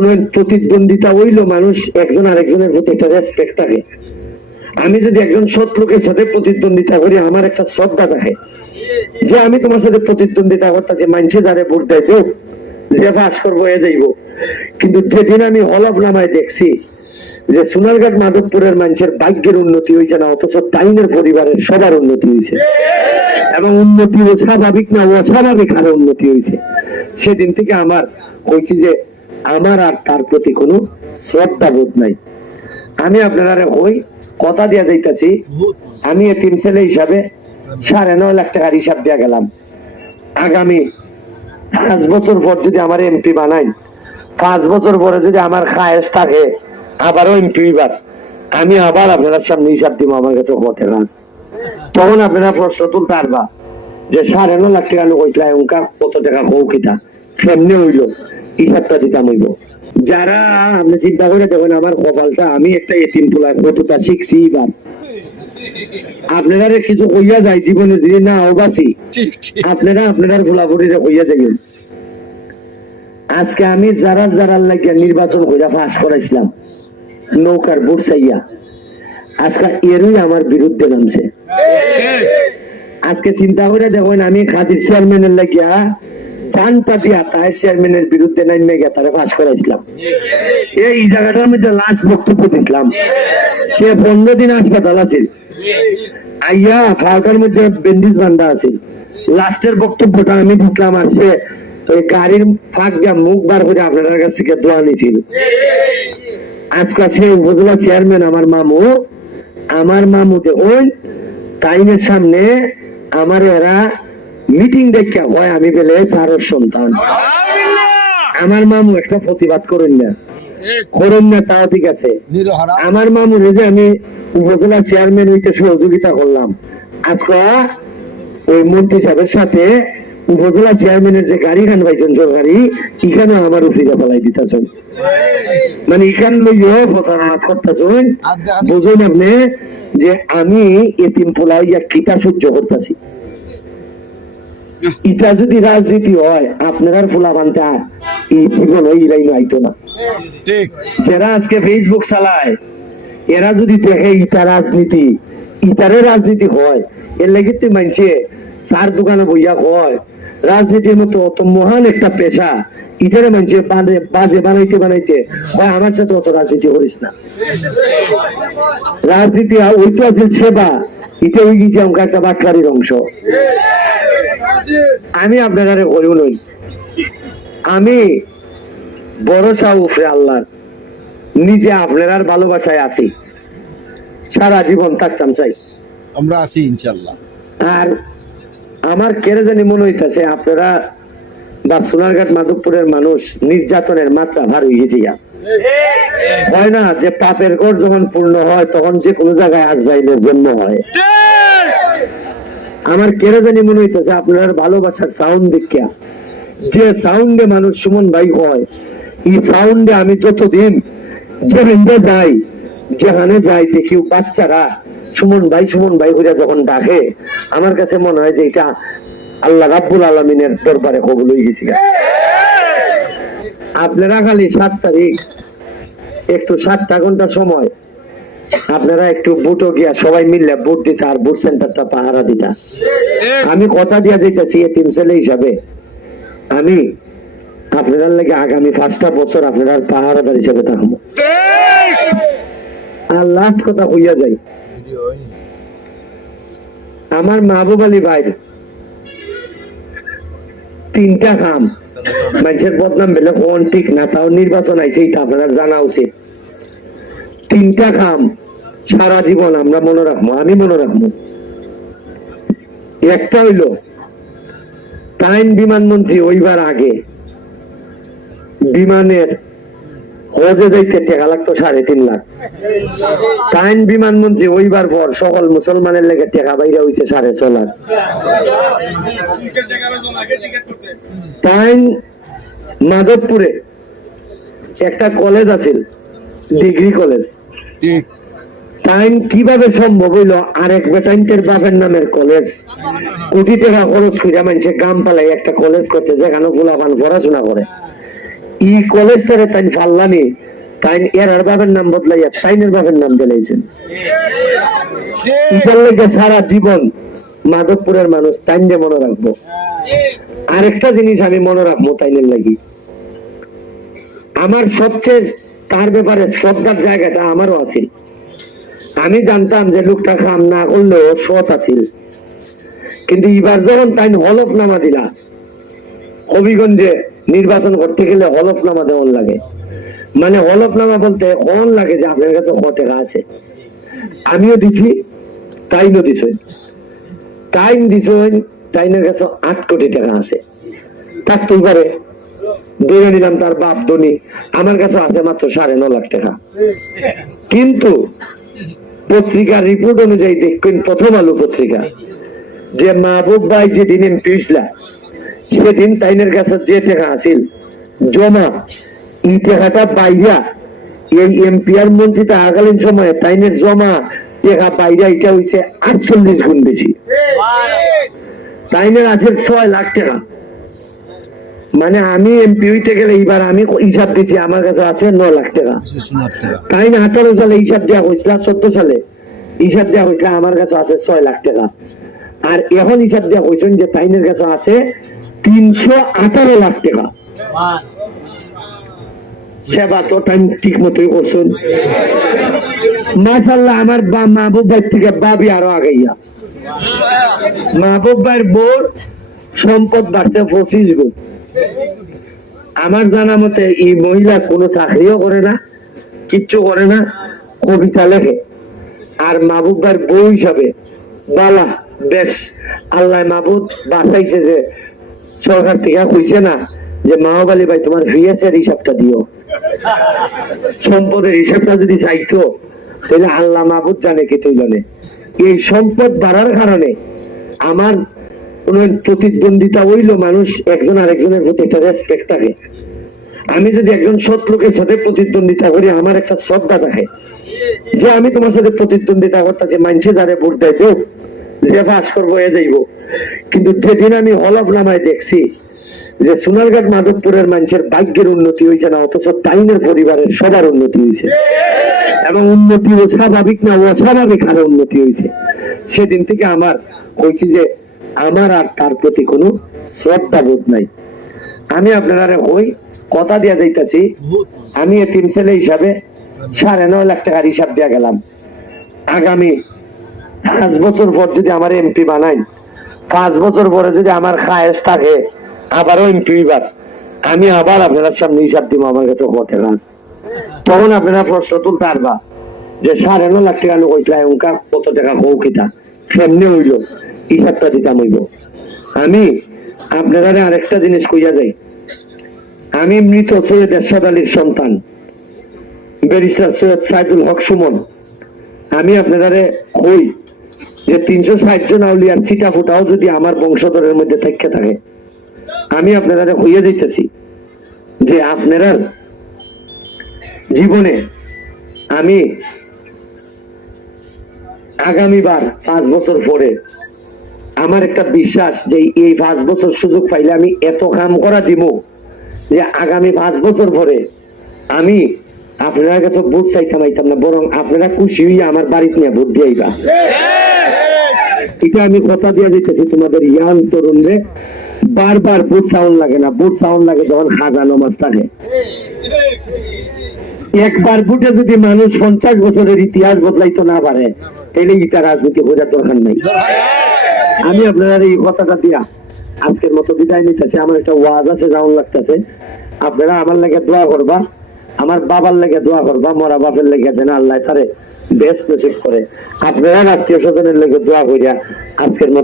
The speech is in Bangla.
কোন প্রতিদ্বন্দ্বিতা হইল মানুষ একজন আরেকজনের প্রতি একটা রেসপেক্ট থাকে। আমি যদি একজন সৎ লোকের সাথে প্রতিদ্বন্দ্বিতা করি, আমার একটা শ্রদ্ধা থাকে। যে আমি তোমার সাথে প্রতিদ্বন্দ্বিতা করতেছি, মানছে যারে ভোট দেয় যে পাস করব, এ যাইব। কিন্তু যেদিন আমি হলফনামায় দেখছি যে সোনারঘাট মাধবপুরের মানুষের ভাগ্যের উন্নতি হয়েছে না, অথচ তাইনের পরিবারের সবার উন্নতি হয়েছে। এবং উন্নতি স্বাভাবিক না, অস্বাভাবিক হারে উন্নতি হয়েছে। সেদিন থেকে আমার হয়েছে যে আমার আর তার প্রতি কোনো শ্রদ্ধা বোধ নাই। আমি আপনারা ওই কথা দিয়া যাইতাছি, আমি এতিম ছেলে হিসাবে সাড়ে নয় লাখ টাকার হিসাব দিয়া গেলাম। আগামী পাঁচ বছর পর যদি আমার এমপি বানাই, পাঁচ বছর পরে যদি আমার খায়েস থাকে, আবারও এমপি বার আমি আবার আপনার সামনে হিসাব দিব, আমার কাছে হোটেল আছে। তখন আপনারা প্রশ্ন তুলতে পারবা যে সাড়ে ন লাখ টাকা লোক এমকা কত টাকা কৌ কিতা কেমনে হইল? হিসাবটা দিতাম হইব। যারা আপনি চিন্তা করে দেখুন আমার কপালটা আমি একটা এতিম তোলা কতটা শিখছি এবার আপনারা কিছু কইয়া যায় জীবনে যদি না অবাসি আপনারা আপনারা হইয়া যাবেন আজকে আমি যারা যারা লাগিয়া নির্বাচন কইরা পাস করাইছিলাম নৌকার বুট চাইয়া আজকে এরই আমার বিরুদ্ধে নামছে। আজকে চিন্তা করে দেখুন আমি খাদির চেয়ারম্যানের লাগিয়া চানটা দিয়া তাই চেয়ারম্যানের বিরুদ্ধে গিয়া তারা পাস করাইছিলাম। এই জায়গাটার মধ্যে লাস্ট বক্তব্য সে পনেরো দিন হাসপাতাল আছে আইয়া মধ্যে বেন্ডিজ বান্ধা আছে লাস্টের বক্তব্যটা আমি দিছিলাম আর সে ওই গাড়ির ফাঁক দিয়া মুখ বার করে আপনার কাছ থেকে দোয়া নিছিল। আজকে সে উপজেলা চেয়ারম্যান আমার মামু আমার মামু দেখুন টাইমের সামনে আমার এরা মিটিং দেখা হয় আমি বেলে চারোর সন্তান। আমার মামু একটা প্রতিবাদ করেন না। করেন না তাও ঠিক আছে। আমার মামুরে যে আমি উপজেলা চেয়ারম্যান হইতে সহযোগিতা করলাম। আজকে ওই মন্ত্রী সাহেবের সাথে উপজেলা চেয়ারম্যানের যে গাড়ি খান পাইছেন সরকারি এখানে আমার উফিরা ফেলাই দিতেছেন। মানে এখান লইও প্রচারণা করতেছেন। বুঝুন আপনি যে আমি এতিম পোলাই কিতা সহ্য করতেছি। এটা যদি রাজনীতি হয় আপনার ফুলা বানটা এই জীবন ওই লাইন আইতো না। ঠিক। যারা আজকে ফেসবুক চালায় এরা যদি দেখে ইটা রাজনীতি ইটারে রাজনীতি হয় এর লেগে মানছে চার দোকানে বইয়া হয়। রাজনীতির মতো অত মহান একটা পেশা ইটারে মানছে বাজে বাজে বানাইতে বানাইতে হয় আমার সাথে অত রাজনীতি করিস না। রাজনীতি ওই তো আছে সেবা এটা হয়ে গেছে আমাকে একটা বাটকারির অংশ। আমি আপনারা করিও নই আমি ভরসা উফরে আল্লাহর। নিজে আপনার ভালোবাসায় আছি। সারা জীবন থাকতাম চাই। আমরা আছি ইনশাল্লাহ আর আমার কেড়ে জানি মনে হইতাছে আপনারা বা সোনারঘাট মাধবপুরের মানুষ নির্যাতনের মাত্রা ভার হয়ে গেছে হয় না যে পাপের ঘর যখন পূর্ণ হয় তখন যে কোনো জায়গায় আজরাইলের জন্য হয়। আমার কেড়ে জানি মনে হইতেছে আপনার ভালোবাসার সাউন্ড দেখিয়া। যে সাউন্ডে মানুষ সুমন ভাই হয়, এই সাউন্ডে আমি যতদিন যেখানে যাই যেখানে যাই দেখি বাচ্চারা সুমন ভাই সুমন ভাই করে যখন ডাকে, আমার কাছে মনে হয় যে এটা আল্লাহ রাব্বুল আলমিনের দরবারে কবুল হয়ে গেছিল আপনারা খালি সাত তারিখ, একটু সাতটা ঘণ্টা সময় আপনারা একটু বুটো গিয়া সবাই মিললে বুট দিতা আর বুট সেন্টারটা পাহারা দিতা। আমি কথা দিয়া দিতেছি এতিম ছেলে হিসাবে। আমি আপনার লাগে আগামী পাঁচটা বছর আপনার পাহারাদার হিসেবে থাকব। আর লাস্ট কথা হইয়া যাই। আমার মাহবুব আলী ভাই তিনটা কাম মানুষের বদনাম বেলে কোন ঠিক না, তাও নির্বাচন আইছে এটা আপনার জানা উচিত। তিনটা কাম সারা জীবন আমরা মনে রাখব, আমি মনে রাখব। একটা হইল, টাইম বিমানমন্ত্রী ওইবার আগে বিমানের হজে যাইতে টাকা লাগতো সাড়ে তিন লাখ। টাইম বিমানমন্ত্রী ওইবার পর সকল মুসলমানের লেগে টাকা বাইরে হইছে সাড়ে ছ লাখ। টাইম মাধবপুরে একটা কলেজ আছিল, ডিগ্রি কলেজ। টাইম কীভাবে সম্ভব হইল? আরেক বেটাইন্টের বাপের নামের কলেজ কোটি টাকা খরচ করে মানুষের গাম পালাই একটা কলেজ করছে, যেখানে গোলাপান পড়াশোনা করে। ই কলেজ থেকে তাই ফাল্লানি তাই বাবার নাম বদলাইয়া বাবার নাম দিলাইছেন। ইটার লেগে সারা জীবন মাধবপুরের মানুষ তাইন যে মনে রাখব। আরেকটা জিনিস আমি মনে রাখব তাইনের লাগি। আমার সবচেয়ে, তার ব্যাপারে শ্রদ্ধার জায়গাটা আমারও আছে। আমি জানতাম যে লোকটা কাম না করলেও সৎ আছিল। কিন্তু এবার যখন তাই হলফনামা দিলা, হবিগঞ্জে নির্বাচন করতে গেলে হলফনামা দেওয়ার লাগে। মানে হলফনামা বলতে হন লাগে যে আপনার কাছে ক টাকা আছে। আমিও দিছি, তাইনও দিছ টাইম দিছ টাইনের কাছে আট কোটি টাকা আছে। থাকতেই পারে ধরে নিলাম তার বাপ ধনী, আমার কাছে আছে মাত্র সাড়ে ন লাখ টাকা। কিন্তু পত্রিকার রিপোর্ট অনুযায়ী দেখবেন প্রথম আলো পত্রিকা। যে মাহবুব ভাই যেদিন এমপি হইছিলা সেদিন তাইনের কাছে যে টাকা আছিল জমা এই টাকাটা বাইরা এই এমপি আর মন্ত্রী থাকাকালীন সময়ে তাইনের জমা টাকা বাইরা এটা হইছে আটচল্লিশ গুণ বেশি। তাইনের আছে ছয় লাখ টাকা। মানে আমি এমপি হইতে গেলে এইবার আমি হিসাব দিছি আমার কাছে আছে ন লাখ টাকা। তাই না? আঠারো সালে হিসাব দেওয়া হয়েছিল চোদ্দ সালে হিসাব দেওয়া হয়েছিল আমার কাছে আছে ছয় লাখ টাকা। আর এখন হিসাব দেওয়া হয়েছেন যে তাইনের কাছে আছে তিনশো আঠারো লাখ টাকা। সেবা তো টাইম ঠিক মতোই করছেন। মাসাল্লাহ আমার বা মাহবুব ভাই থেকে বাবি আরও আগাইয়া। মাহবুব ভাইয়ের বোর সম্পদ বাড়ছে পঁচিশ গুণ। আমার জানা মতে এই মহিলা কোনো চাকরিও করে না, কিচ্ছু করে না, কবিতা লেখে। আর মাহবুবার বউ হিসাবে, বালা, বেশ, আল্লাহ মাহবুব বাঁচাইছে যে সরকার থেকে কইছে না যে মাহবালি ভাই, তোমার ভিএসের হিসাবটা দিও। সম্পদের হিসাবটা যদি চাইতো, তাহলে আল্লাহ মাহবুব জানে কি তুই জানে এই সম্পদ বাড়ার কারণে আমার কোন প্রতিদ্বন্দ্বিতা হইল মানুষ একজন আরেকজনের প্রতি একটা রেসপেক্ট থাকে। আমি যদি একজন সৎ লোকের সাথে প্রতিদ্বন্দ্বিতা করি, আমার একটা শ্রদ্ধা থাকে। যে আমি তোমার সাথে প্রতিদ্বন্দ্বিতা করতেছি মানুষে যারে ভোট দেয় যে পাস করব, এ যাইব। কিন্তু যেদিন আমি হলফনামায় দেখছি যে সোনারঘাট মাধবপুরের মানুষের ভাগ্যের উন্নতি হয়েছে না, অথচ টাইনের পরিবারের সবার উন্নতি হয়েছে এবং উন্নতি ও স্বাভাবিক না, অস্বাভাবিক হারে উন্নতি হয়েছে সেদিন থেকে আমার হয়েছে যে আমার আর তার প্রতি কোনো শ্রদ্ধা বোধ নাই। আমি আপনারা ওই কথা দিয়া যাইতাছি, আমি এতিম ছেলে হিসাবে সাড়ে নয় লাখ টাকার হিসাব দিয়া গেলাম। আগামী পাঁচ বছর পর যদি আমার এমপি বানাই, পাঁচ বছর পরে যদি আমার খায়েস থাকে, আবারও এমপি বার আমি আবার আপনার সামনে হিসাব দিব, আমার কাছে টাকা আছে তখন আপনারা প্রশ্ন তুলতে পারবা যে সাড়ে ন লাখ টাকা লোক হইছিল কত টাকা হৌ কিতা? সেমনি হইল? হিসাবটা দিতাম হইব। আমি আপনারা আরেকটা জিনিস কইয়া যাই। আমি মৃত সৈয়দ এরশাদ আলীর সন্তান, ব্যারিস্টার সৈয়দ সাইদুল হক সুমন। আমি আপনারা কই যে তিনশো ষাট জন আউলিয়ার সিটা ফুটাও যদি আমার বংশধরের মধ্যে থেকে থাকে। আমি আপনারা হইয়া যাইতেছি যে আপনারা জীবনে আমি আগামীবার পাঁচ বছর পরে আমার একটা বিশ্বাস যে এই পাঁচ বছর সুযোগ পাইলে আমি এত কাম করা দিব যে আগামী পাঁচ বছর পরে আমি আপনার কাছে ভোট চাইতাম আইতাম না, বরং আপনারা খুশি হইয়া আমার বাড়িতে নিয়ে ভোট দিয়ে আইবা। এটা আমি কথা দিয়ে দিতেছি তোমাদের ইয়াং তরুণরে বারবার ভোট সাউন্ড লাগে না ভোট সাউন্ড লাগে যখন খাজা নমাজ থাকে। একবার ভোটে যদি মানুষ পঞ্চাশ বছরের ইতিহাস বদলাইতে না পারে তাহলে এটা রাজনীতি বোঝার দরকার নাই। আমি আপনার এই কথাটা দিয়া আজকের মতো বিদায় নিতেছি। আমার একটা ওয়াজ আছে যাওয়ান লাগতেছে। আপনারা আমার লেগে দোয়া করবা। আমার বাবার লেগে দোয়া করবা, মরা বাপের লেগে যেন আল্লাহ তারে বেশ নসিব করে। আপনারা আত্মীয় স্বজনের লেগে দোয়া করিয়া আজকের মতো